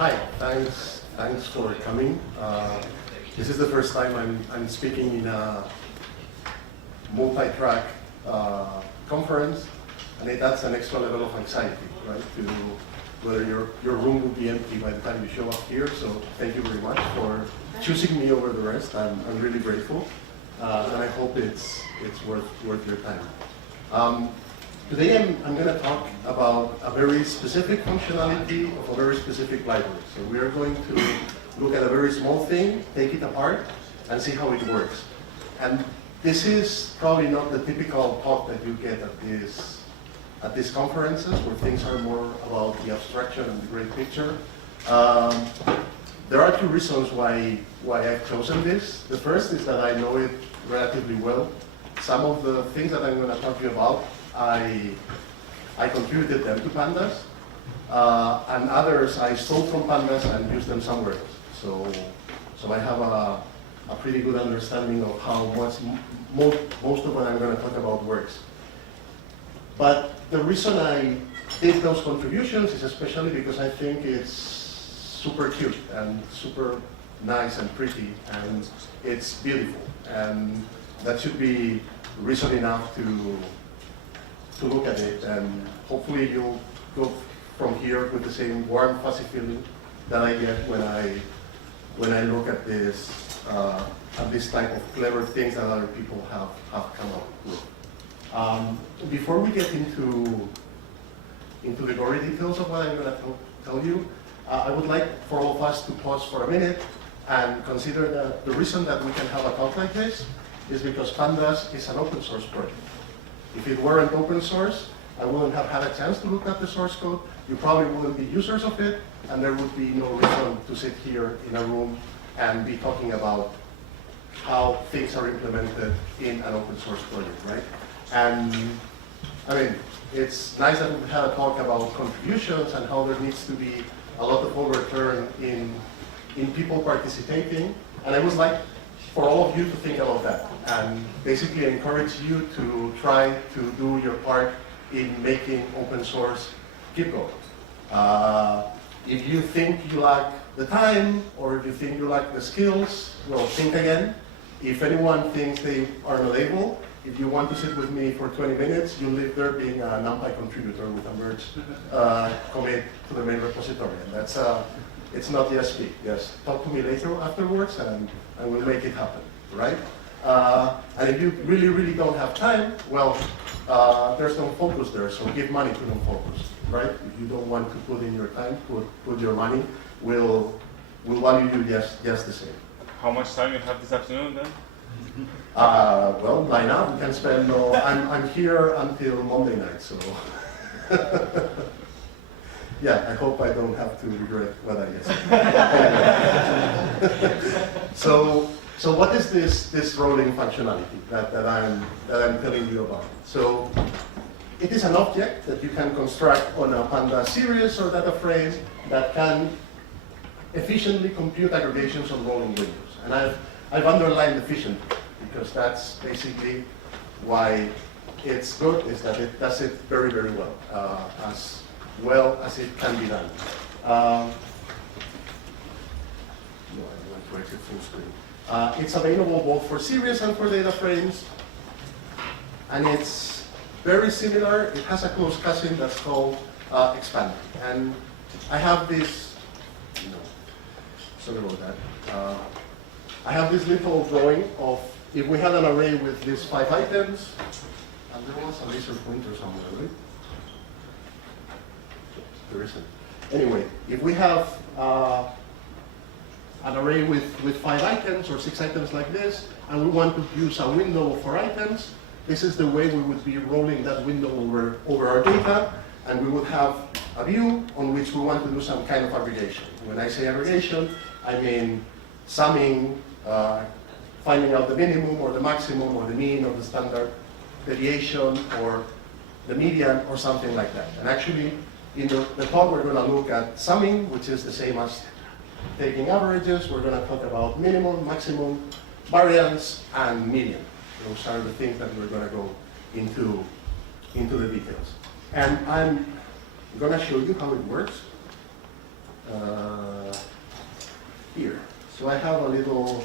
Hi, thanks for coming. This is the first time I'm speaking in a multi-track conference, and it adds an extra level of anxiety, right? To whether your room will be empty by the time you show up here. So thank you very much for choosing me over the rest. I'm really grateful, and I hope it's worth your time. Today I'm going to talk about a very specific functionality of a very specific library. So we are going to look at a very small thing, take it apart, and see how it works. And this is probably not the typical talk that you get at these conferences, where things are more about the abstraction and the great picture. There are two reasons why I've chosen this. The first is that I know it relatively well. Some of the things that I'm going to talk to you about, I contributed them to Pandas, and others I stole from Pandas and used them somewhere else. So I have a pretty good understanding of how most of what I'm going to talk about works. But the reason I did those contributions is especially because I think it's super cute and super nice and pretty, and it's beautiful, and that should be reason enough to look at it, and hopefully you'll go from here with the same warm, fuzzy feeling that I get when I look at this type of clever things that other people have come up with. Before we get into the gory details of what I'm going to tell you, I would like for all of us to pause for a minute and consider that the reason that we can have a talk like this is because Pandas is an open source project. If it weren't open source, I wouldn't have had a chance to look at the source code. You probably wouldn't be users of it, and there would be no reason to sit here in a room and be talking about how things are implemented in an open source project, right? And I mean, it's nice that we had a talk about contributions and how there needs to be a lot of overturn in people participating, and I would like for all of you to think about that and basically encourage you to try to do your part in making open source keep going. If you think you lack the time, or if you think you lack the skills, well, think again. If anyone thinks they are not able, if you want to sit with me for 20 minutes, you'll live there being a NumPy contributor with a merge commit to the main repository. And that's it's not yes speak. Yes, talk to me later afterwards, and we'll make it happen, right? And if you really, really don't have time, well, there's NumFOCUS there, so give money to NumFOCUS, right? If you don't want to put in your time, put your money, we'll value you just the same. How much time you have this afternoon then? Well, by now we can spend, no, I'm here until Monday night, so. Yeah, I hope I don't have to regret what I said. So what is this rolling functionality that I'm telling you about? So it is an object that you can construct on a Pandas series or data frame that can efficiently compute aggregations on rolling windows. And I've underlined efficiently because that's basically why it's good, is that it does it very, very well as it can be done. No, I want to exit full screen. It's available both for series and for data frames, and it's very similar. It has a close cousin that's called expander. And I have this, sorry about that. I have this little drawing of if we had an array with these 5 items, and there was a laser pointer somewhere, right? There isn't. Anyway, if we have an array with 5 items or 6 items like this, and we want to use a window for items, this is the way we would be rolling that window over our data, and we would have a view on which we want to do some kind of aggregation. When I say aggregation, I mean summing, finding out the minimum or the maximum or the mean or the standard deviation or the median or something like that. And actually, in the talk, we're going to look at summing, which is the same as taking averages. We're going to talk about minimum, maximum, variance, and median. Those are the things that we're going to go into the details. And I'm going to show you how it works. So I have a little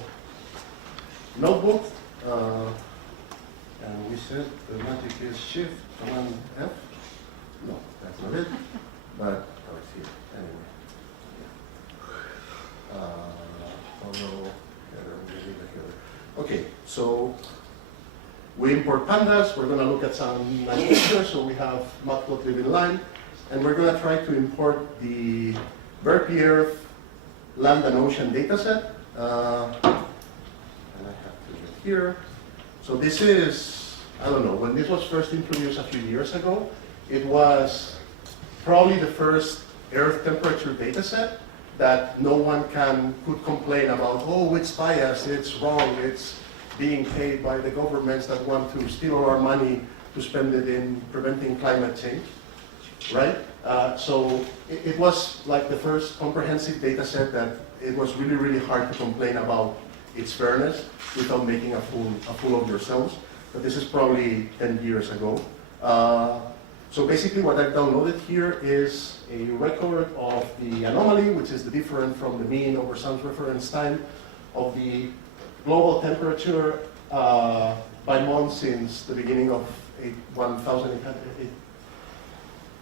notebook, and we said the magic is Shift, Command F. No, that's not it, but oh, it's here anyway. Follow, okay, so we import pandas. We're going to look at some nice pictures. So we have matplotlib inline, and we're going to try to import the Berkeley Earth land and ocean dataset. And I have to get here. So this is, I don't know, when this was first introduced a few years ago, it was probably the first Earth temperature dataset that no one could complain about, oh, it's biased, it's wrong, it's being paid by the governments that want to steal our money to spend it in preventing climate change, right? So it was like the first comprehensive data set that it was really, really hard to complain about its fairness without making a fool of yourselves. But this is probably 10 years ago. So basically what I've downloaded here is a record of the anomaly, which is the difference from the mean over some reference time of the global temperature by month since the beginning of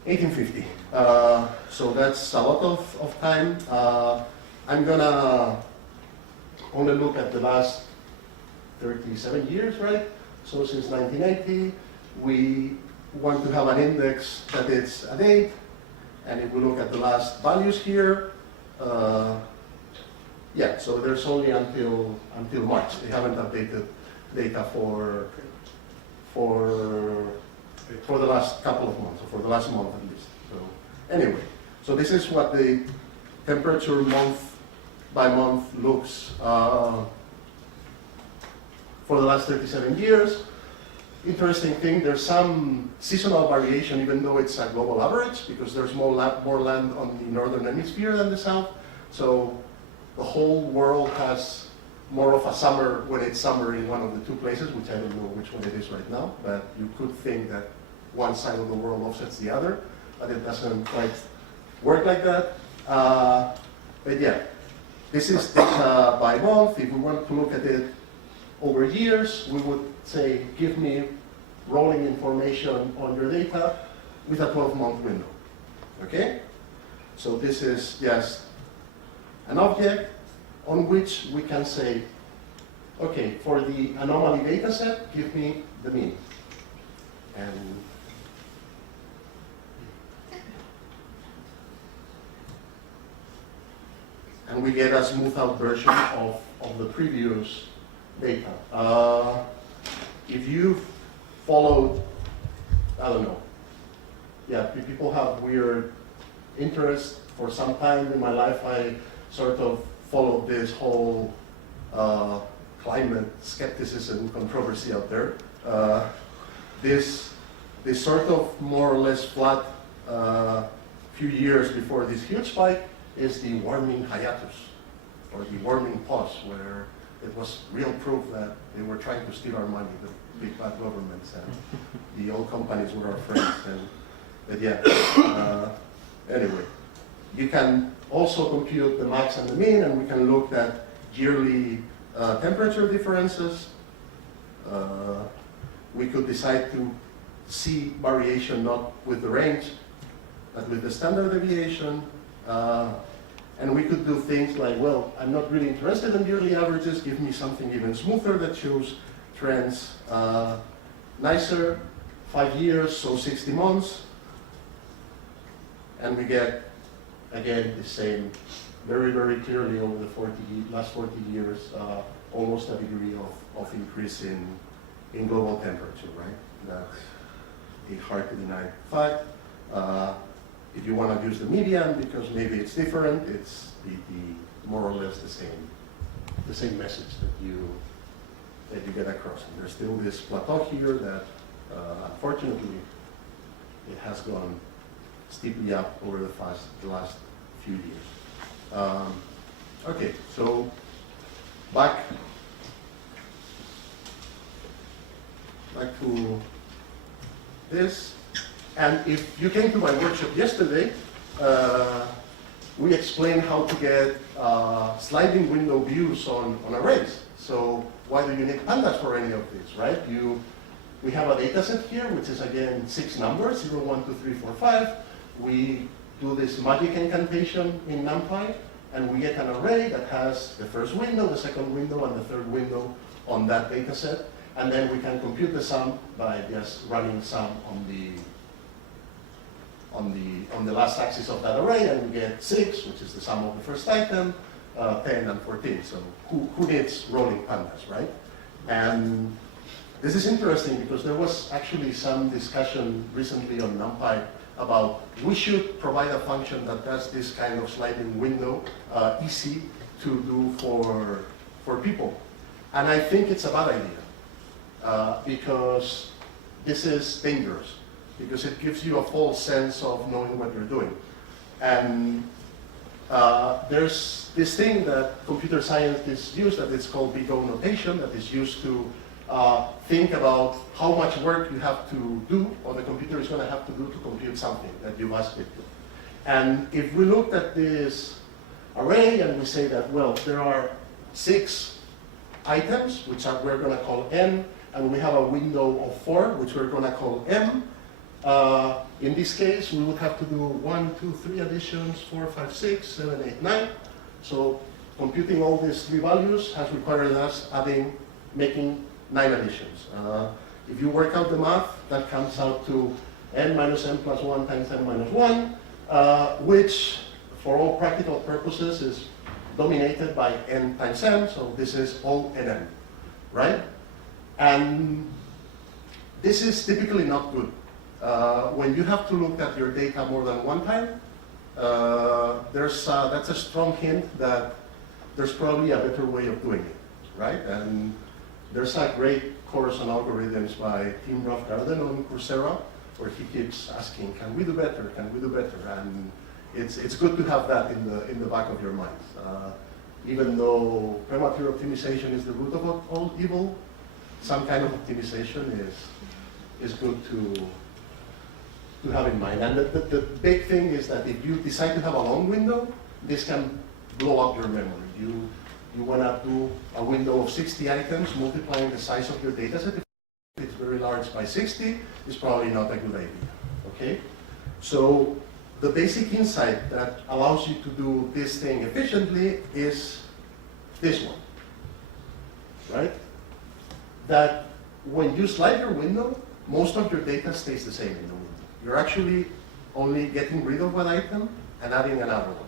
1850. So that's a lot of time. I'm gonna only look at the last 37 years, right? So since 1980, we want to have an index that is a date, and if we look at the last values here, yeah, so there's only until March. They haven't updated data for the last couple of months, or for the last month at least. So anyway, so this is what the temperature month by month looks for the last 37 years. Interesting thing, there's some seasonal variation even though it's a global average, because there's more land on the northern hemisphere than the south. So the whole world has more of a summer when it's summer in one of the two places, which I don't know which one it is right now, but you could think that one side of the world offsets the other, but it doesn't quite work like that. But yeah, this is data by month. If we want to look at it over years, we would say, give me rolling information on your data with a 12-month window, okay? So this is just an object on which we can say, okay, for the anomaly data set, give me the mean. And we get a smoothed out version of the previous data. If you've followed, I don't know, yeah, people have weird interest. For some time in my life, I sort of followed this whole climate skepticism controversy out there. This sort of more or less flat few years before this huge spike is the warming hiatus, or the warming pause, where it was real proof that they were trying to steal our money, the big bad governments, and the old companies were our friends. But yeah, anyway, you can also compute the max and the mean, and we can look at yearly temperature differences. We could decide to see variation not with the range, but with the standard deviation. And we could do things like, well, I'm not really interested in yearly averages, give me something even smoother that shows trends nicer, 5 years, so 60 months. And we get, again, the same, very, very clearly over the last 40 years, almost a degree of increase in global temperature, right? That's a hard to deny fact. If you want to use the median, because maybe it's different, it's the more or less the same message that you get across. And there's still this plateau here that, unfortunately, it has gone steeply up over the last few years. Okay, so back to this. And if you came to my workshop yesterday, we explain how to get sliding window views on arrays. So why do you need pandas for any of this, right? We have a data set here, which is again 6 numbers, 0, 1, 2, 3, 4, 5. We do this magic incantation in NumPy, and we get an array that has the first window, the second window, and the third window on that data set. And then we can compute the sum by just running sum on the last axis of that array, and we get 6, which is the sum of the first item, 10 and 14. So who needs rolling pandas, right? And this is interesting because there was actually some discussion recently on NumPy about we should provide a function that does this kind of sliding window easy to do for people. And I think it's a bad idea because this is dangerous, because it gives you a false sense of knowing what you're doing. And there's this thing that computer scientists use that is called big O notation, that is used to think about how much work you have to do, or the computer is going to have to do to compute something that you asked it to. And if we looked at this array and we say that, well, there are 6 items, which we're going to call n, and we have a window of 4, which we're going to call m. In this case, we would have to do 1, 2, 3 additions, 4, 5, 6, 7, 8, 9. So computing all these 3 values has required us making 9 additions. If you work out the math, that comes out to n minus n plus 1 times n minus 1, which for all practical purposes is dominated by n times n, so this is O and n, right? And this is typically not good. When you have to look at your data more than one time, that's a strong hint that there's probably a better way of doing it, right? And there's a great course on algorithms by Tim Rothgarden on Coursera, where he keeps asking, can we do better? Can we do better? And it's good to have that in the back of your mind. Even though premature optimization is the root of all evil, some kind of optimization is good to have in mind. And the big thing is that if you decide to have a long window, this can blow up your memory. You want to do a window of 60 items, multiplying the size of your data set. If it's very large by 60, it's probably not a good idea, okay? So the basic insight that allows you to do this thing efficiently is this one, right? That when you slide your window, most of your data stays the same in the window. You're actually only getting rid of one item and adding another one.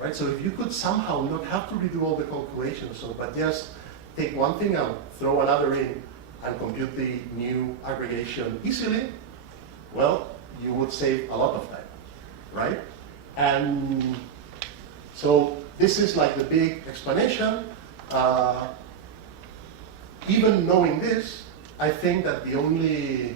Right? So if you could somehow not have to redo all the calculations, but just take one thing out, throw another in, and compute the new aggregation easily, well, you would save a lot of time, right? And so this is like the big explanation. Even knowing this, I think that we're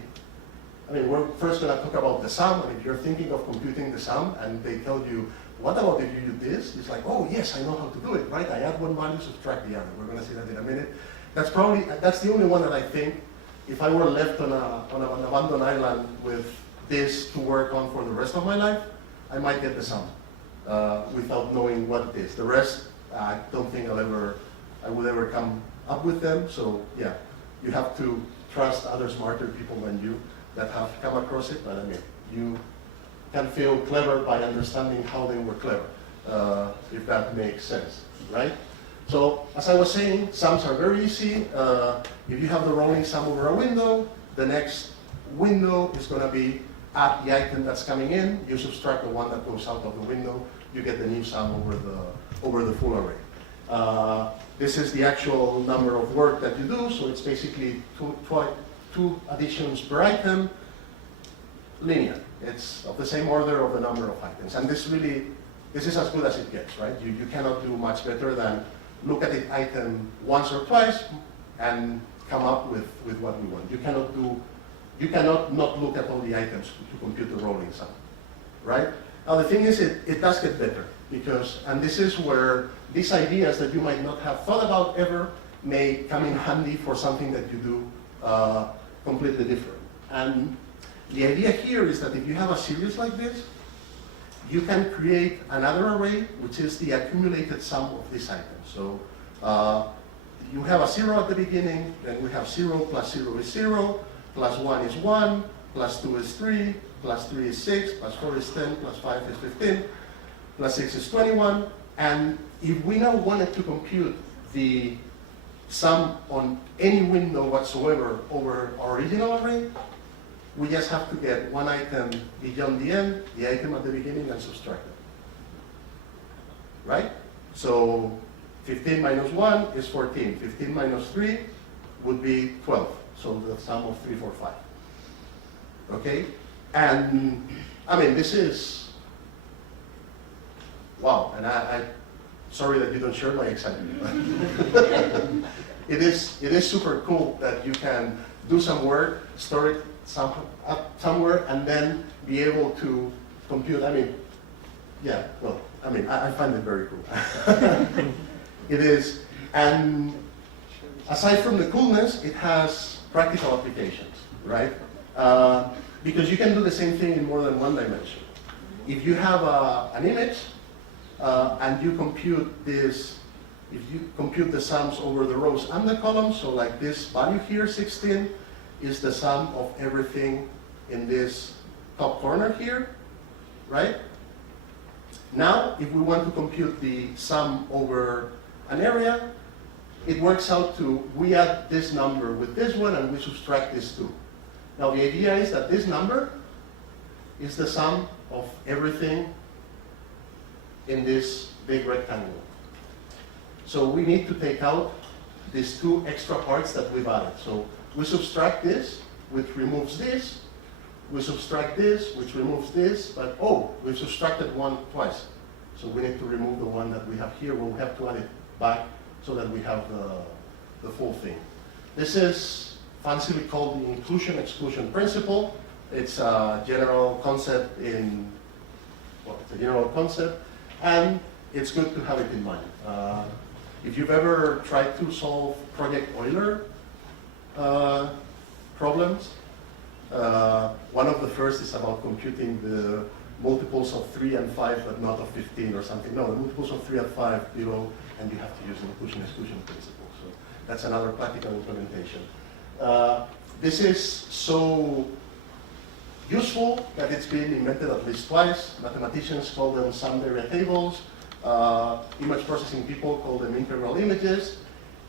first going to talk about the sum, and if you're thinking of computing the sum, and they tell you, what about if you do this? It's like, oh yes, I know how to do it, right? I add one value, subtract the other. We're going to see that in a minute. That's the only one that I think, if I were left on an abandoned island with this to work on for the rest of my life, I might get the sum without knowing what it is. The rest, I don't think I would ever come up with them. So yeah, you have to trust other smarter people than you that have come across it. But I mean, you can feel clever by understanding how they were clever, if that makes sense, right? So as I was saying, sums are very easy. If you have the rolling sum over a window, the next window is going to be at the item that's coming in. You subtract the one that goes out of the window, you get the new sum over the full array. This is the actual number of work that you do, so it's basically two additions per item, linear. It's of the same order of the number of items. And this is as good as it gets, right? You cannot do much better than look at the item once or twice and come up with what we want. You cannot not look at all the items to compute the rolling sum, right? Now the thing is, it does get better and this is where these ideas that you might not have thought about ever may come in handy for something that you do completely different. And the idea here is that if you have a series like this, you can create another array, which is the accumulated sum of these items. So you have a 0 at the beginning, then we have 0 plus 0 is 0, plus 1 is 1, plus 2 is 3, plus 3 is 6, plus 4 is 10, plus 5 is 15, plus 6 is 21. And if we now wanted to compute the sum on any window whatsoever over our original array, we just have to get one item beyond the end, the item at the beginning, and subtract it. Right? So 15 minus 1 is 14. 15 minus 3 would be 12. So the sum of 3, 4, 5. Okay? And I mean, this is, wow, and I sorry that you don't share my excitement. It is super cool that you can do some work, store it somewhere, and then be able to compute. I mean, yeah, well, I mean, I find it very cool. It is, and aside from the coolness, it has practical applications, right? Because you can do the same thing in more than one dimension. If you have an image, and you compute this, if you compute the sums over the rows and the columns, so like this value here, 16, is the sum of everything in this top corner here, right? Now, if we want to compute the sum over an area, it works out to, we add this number with this one and we subtract this two. Now the idea is that this number is the sum of everything in this big rectangle. So we need to take out these two extra parts that we've added. So we subtract this, which removes this. We subtract this, which removes this. But oh, we've subtracted one twice. So we need to remove the one that we have here. We'll have to add it back so that we have the full thing. This is fancily called the inclusion-exclusion principle. It's a general concept in, well, it's a general concept. And it's good to have it in mind. If you've ever tried to solve Project Euler problems, one of the first is about computing the multiples of 3 and 5, but not of 15 or something. No, the multiples of 3 and 5 below, and you have to use the inclusion-exclusion principle. So that's another practical implementation. This is so useful that it's been invented at least twice. Mathematicians call them sum area tables. Image processing people call them integral images.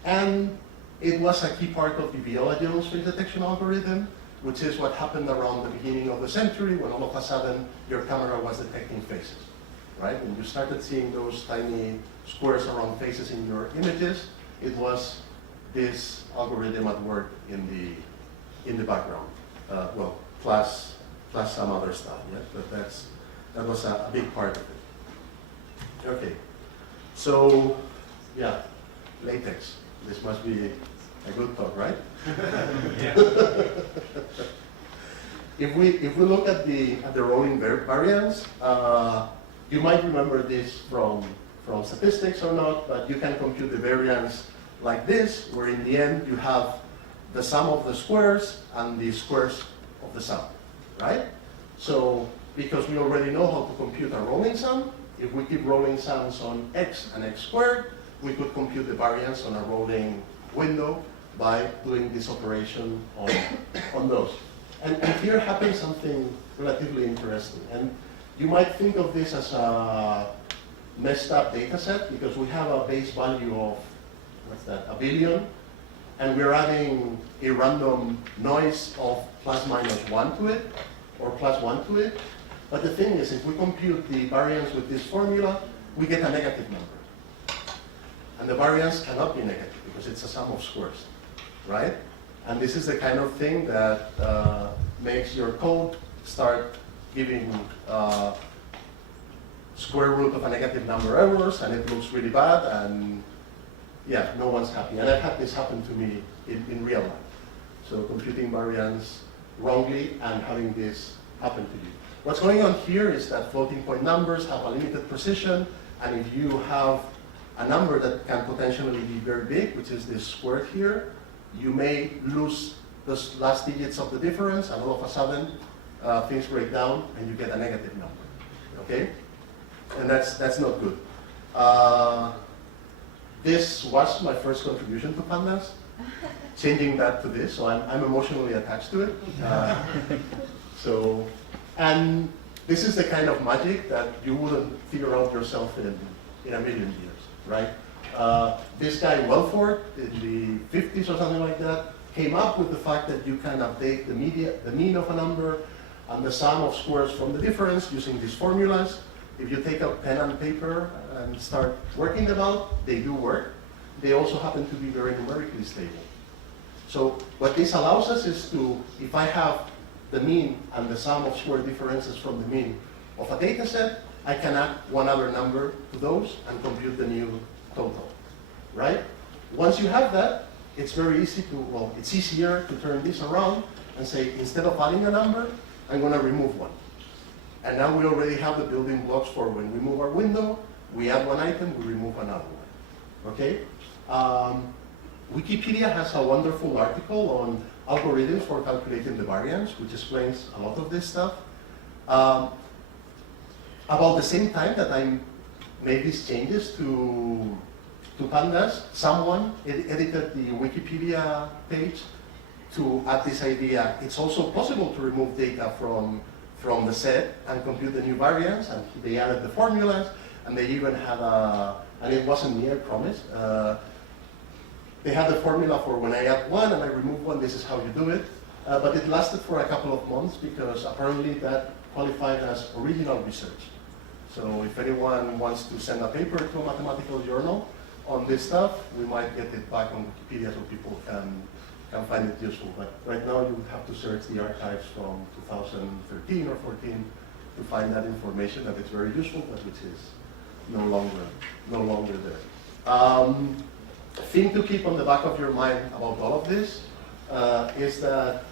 And it was a key part of the Viola-Jones face detection algorithm, which is what happened around the beginning of the century when all of a sudden your camera was detecting faces, right? When you started seeing those tiny squares around faces in your images, it was this algorithm at work in the background. Well, plus some other stuff, yeah? But that was a big part of it. Okay, so yeah, latex. This must be a good talk, right? Yeah. If we look at the rolling variance, you might remember this from statistics or not, but you can compute the variance like this, where in the end you have the sum of the squares and the squares of the sum, right? So because we already know how to compute a rolling sum, if we keep rolling sums on x and x squared, we could compute the variance on a rolling window by doing this operation on those. And here happens something relatively interesting. And you might think of this as a messed up data set because we have a base value of, what's that, 1 billion, and we're adding a random noise of plus minus 1 to it, or plus 1 to it. But the thing is, if we compute the variance with this formula, we get a negative number. And the variance cannot be negative because it's a sum of squares, right? And this is the kind of thing that makes your code start giving square root of a negative number errors, and it looks really bad, and yeah, no one's happy. And I've had this happen to me in real life. So computing variance wrongly and having this happen to you. What's going on here is that floating point numbers have a limited precision, and if you have a number that can potentially be very big, which is this square here, you may lose the last digits of the difference, and all of a sudden things break down and you get a negative number, okay? and that's not good. This was my first contribution to Pandas, changing that to this, so I'm emotionally attached to it. And this is the kind of magic that you wouldn't figure out yourself in a million years, right? This guy, Welford, in the 50s or something like that, came up with the fact that you can update the mean of a number and the sum of squares from the difference using these formulas. If you take a pen and paper and start working them out, they do work. They also happen to be very numerically stable. So what this allows us is to, if I have the mean and the sum of square differences from the mean of a data set, I can add one other number to those and compute the new total, right? Once you have that, it's very easy to, well, it's easier to turn this around and say, instead of adding a number, I'm going to remove one. And now we already have the building blocks for when we move our window, we add one item, we remove another one, okay? Wikipedia has a wonderful article on algorithms for calculating the variance, which explains a lot of this stuff. About the same time that I made these changes to Pandas, someone edited the Wikipedia page to add this idea. It's also possible to remove data from the set and compute the new variance, and they added the formulas, and they even had and it wasn't me, I promise. They had the formula for when I add one and I remove one, this is how you do it. But it lasted for a couple of months because apparently that qualified as original research. So if anyone wants to send a paper to a mathematical journal on this stuff, we might get it back on Wikipedia so people can find it useful. But right now you would have to search the archives from 2013 or 14 to find that information that is very useful, but which is no longer there. Thing to keep on the back of your mind about all of this is that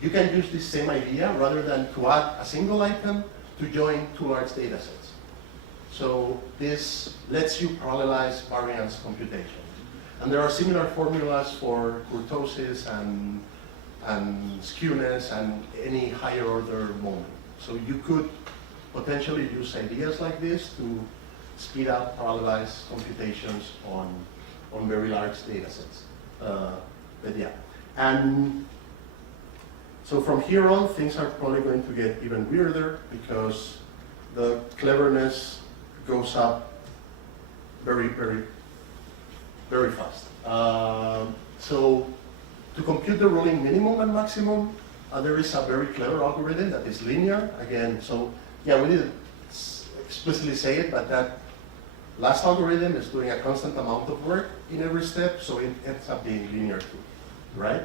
you can use this same idea rather than to add a single item to join two large data sets. So this lets you parallelize variance computation. And there are similar formulas for kurtosis and skewness and any higher order moment. So you could potentially use ideas like this to speed up parallelized computations on very large data sets. But yeah. And so from here on, things are probably going to get even weirder because the cleverness goes up very, very, very fast. So to compute the ruling minimum and maximum, there is a very clever algorithm that is linear. Again, so yeah, we didn't explicitly say it, but that last algorithm is doing a constant amount of work in every step, so it ends up being linear too, right?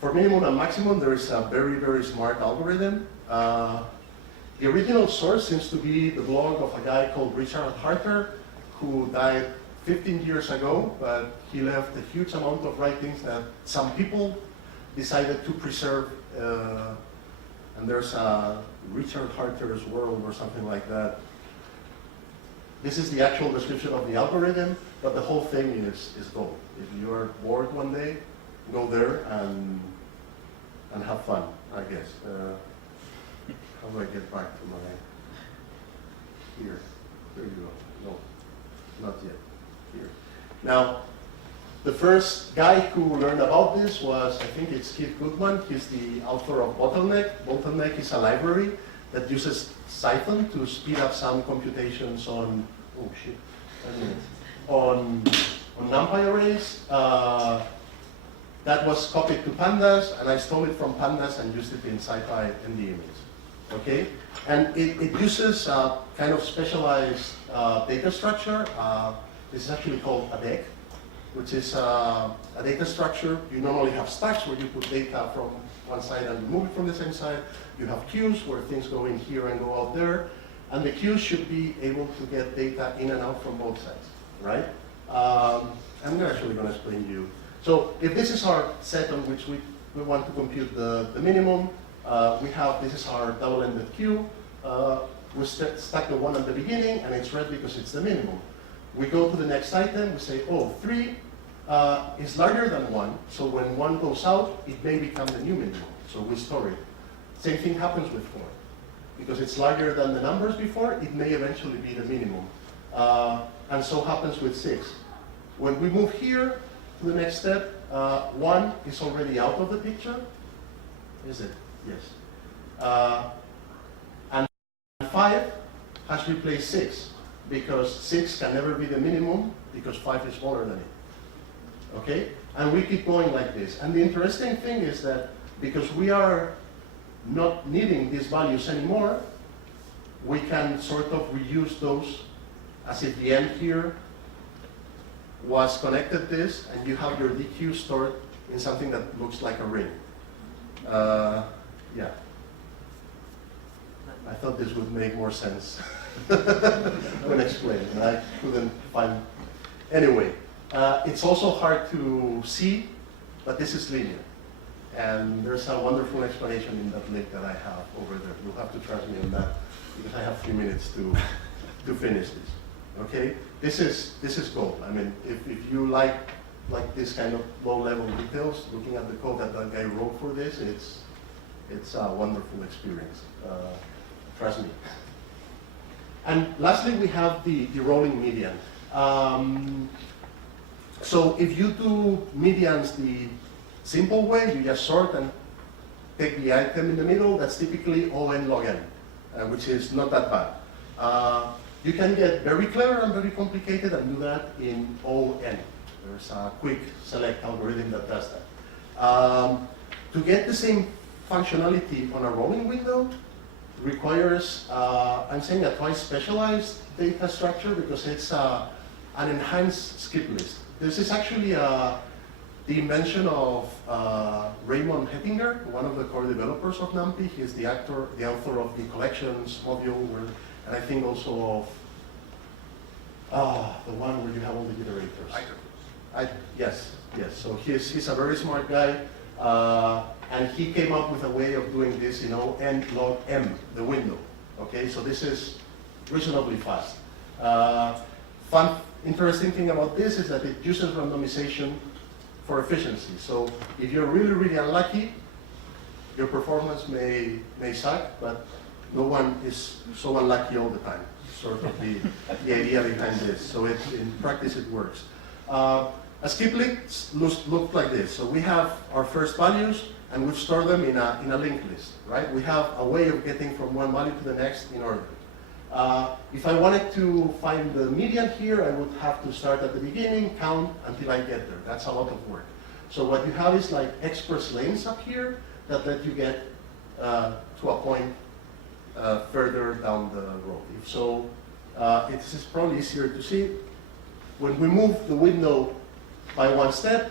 For minimum and maximum, there is a very, very smart algorithm. The original source seems to be the blog of a guy called Richard Harter, who died 15 years ago, but he left a huge amount of writings that some people decided to preserve. And there's a Richard Harter's World or something like that. This is the actual description of the algorithm, but the whole thing is gold. If you are bored one day, go there and have fun, I guess. How do I get back to my, here, there you go. No, not yet, here. Now, the first guy who learned about this was, I think it's Keith Goodman. He's the author of Bottleneck. Bottleneck is a library that uses Python to speed up some computations on, oh shit, on NumPy arrays. That was copied to Pandas, and I stole it from Pandas and used it in SciPy and the image. Okay? And it uses a kind of specialized data structure. This is actually called a deck, which is a data structure. You normally have stacks where you put data from one side and remove it from the same side. You have queues where things go in here and go out there. And the queues should be able to get data in and out from both sides, right? I'm actually going to explain to you. So if this is our set on which we want to compute the minimum, we have, this is our double-ended queue. We stack the one at the beginning, and it's red because it's the minimum. We go to the next item, we say, oh, 3 is larger than 1, so when 1 goes out, it may become the new minimum, so we store it. Same thing happens with 4. because it's larger than the numbers before, it may eventually be the minimum. And so happens with 6. When we move here to the next step, 1 is already out of the picture. Is it? Yes. And 5 has replaced 6, because 6 can never be the minimum, because 5 is smaller than it. Okay? And we keep going like this. And the interesting thing is that because we are not needing these values anymore, we can sort of reuse those as if the end here was connected this, and you have your DQ stored in something that looks like a ring. Yeah. I thought this would make more sense when explained, and I couldn't find. Anyway, it's also hard to see, but this is linear. And there's a wonderful explanation in that link that I have over there. You'll have to trust me on that, because I have 3 minutes to finish this. Okay? This is gold. I mean, if you like this kind of low-level details, looking at the code that guy wrote for this, it's a wonderful experience. Trust me. And lastly, we have the rolling median. So if you do medians the simple way, you just sort and take the item in the middle, that's typically O(n) log n, which is not that bad. You can get very clever and very complicated and do that in O(n). There's a quick select algorithm that does that. To get the same functionality on a rolling window requires, I'm saying, a twice specialized data structure, because it's an enhanced skip list. This is actually the invention of Raymond Hettinger, one of the core developers of NumPy. He is the author of the collections module, and I think also of the one where you have all the iterators. Yes. So he's a very smart guy, and he came up with a way of doing this, n log m, the window. Okay, so this is reasonably fast. Interesting thing about this is that it uses randomization for efficiency. So if you're really, really unlucky, your performance may suck, but no one is so unlucky all the time. Sort of the idea behind this. So in practice it works. A skip list looked like this. So we have our first values, and we've stored them in a linked list, right? We have a way of getting from one value to the next in order. If I wanted to find the median here, I would have to start at the beginning, count until I get there. That's a lot of work. So what you have is like express lanes up here that let you get to a point further down the road. So it is probably easier to see. When we move the window by one step,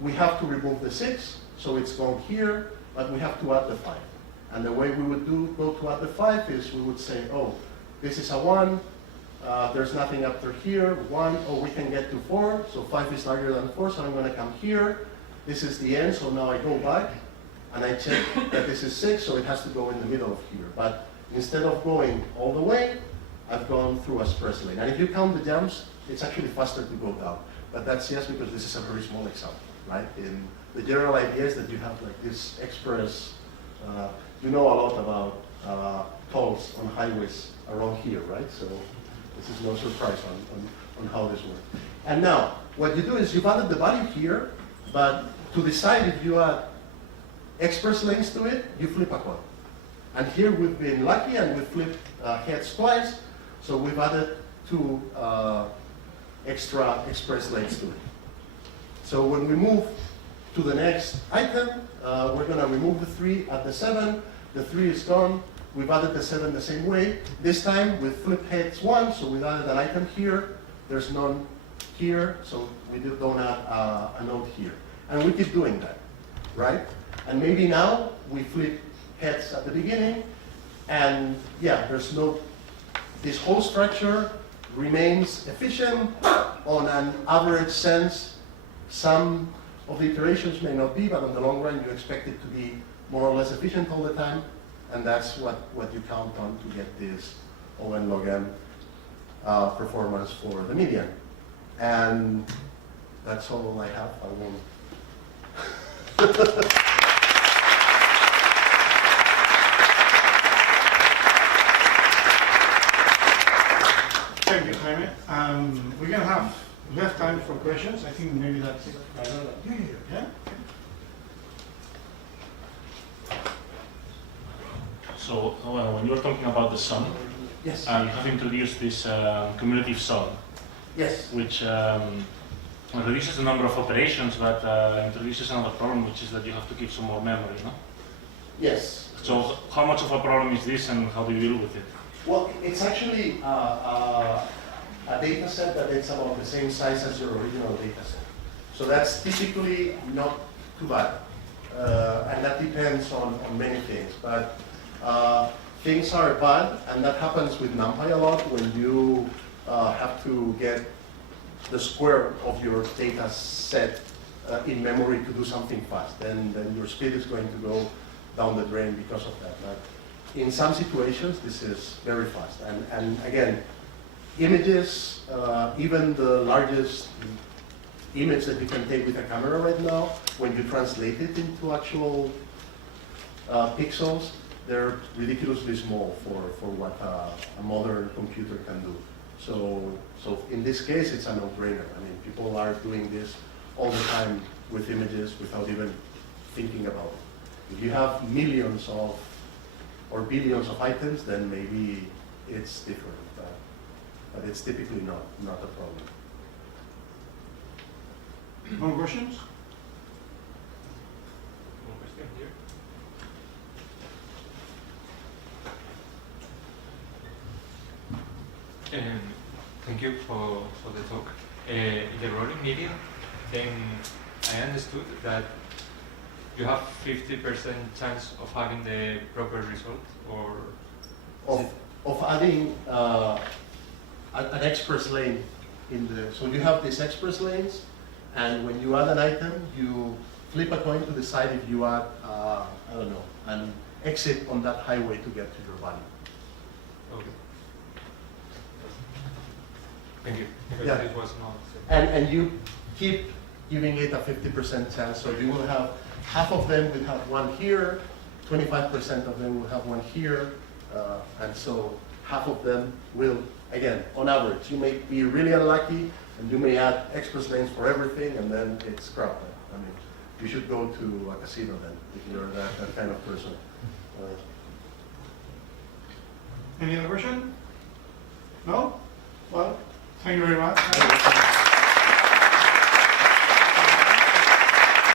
we have to remove the 6, so it's gone here, but we have to add the 5. And the way we would go to add the 5 is we would say, oh, this is a 1, there's nothing after here, 1, oh, we can get to 4, so 5 is larger than 4, so I'm going to come here. This is the end, so now I go back, and I check that this is 6, so it has to go in the middle of here. But instead of going all the way, I've gone through a express lane. And if you count the jumps, it's actually faster to go down. But that's just because this is a very small example, right? In the general idea is that you have like this express, you know a lot about tolls on highways around here, right? So this is no surprise on how this works. And now, what you do is you've added the value here, but to decide if you add express lanes to it, you flip a coin. And here we've been lucky and we've flipped heads twice, so we've added 2 extra express lanes to it. So when we move to the next item, we're going to remove the 3 at the 7. The 3 is gone. We've added the 7 the same way. This time with flip heads 1, so we've added an item here. There's none here, so we don't add a node here. And we keep doing that, right? And maybe now we flip heads at the beginning, and yeah, this whole structure remains efficient on an average sense. Some of the iterations may not be, but in the long run, you expect it to be more or less efficient all the time, and that's what you count on to get this O(n) log n performance for the median. And that's all I have. I won't. Thank you, Jaime. We're going to have less time for questions. I think maybe that's it. Yeah? So when you were talking about the sun, Yes. you have introduced this cumulative sun, Yes. which reduces the number of operations, but introduces another problem, which is that you have to keep some more memory, no? Yes. So how much of a problem is this, and how do you deal with it? Well, it's actually a data set that is about the same size as your original data set. So that's typically not too bad. And that depends on many things. But things are bad, and that happens with NumPy a lot when you have to get the square of your data set in memory to do something fast. Then your speed is going to go down the drain because of that. But in some situations, this is very fast. And again, images, even the largest image that you can take with a camera right now, when you translate it into actual pixels, they're ridiculously small for what a modern computer can do. So in this case, it's a no-brainer. I mean, people are doing this all the time with images without even thinking about it. If you have millions of or billions of items, then maybe it's different. But it's typically not a problem. More questions? One question here. Thank you for the talk. In the rolling media, then I understood that you have 50% chance of having the proper result, or Of adding an express lane in the, so you have these express lanes, and when you add an item, you flip a coin to decide if you add, I don't know, an exit on that highway to get to your value. okay. Thank you. Because Yeah. it was not. And you keep giving it a 50% chance, so you will have, half of them will have one here, 25% of them will have one here, and so half of them will, again, on average, you may be really unlucky, and you may add express lanes for everything, and then it's crap. I mean, you should go to a casino then, if you're that kind of person. Any other question? No? Well, thank you very much.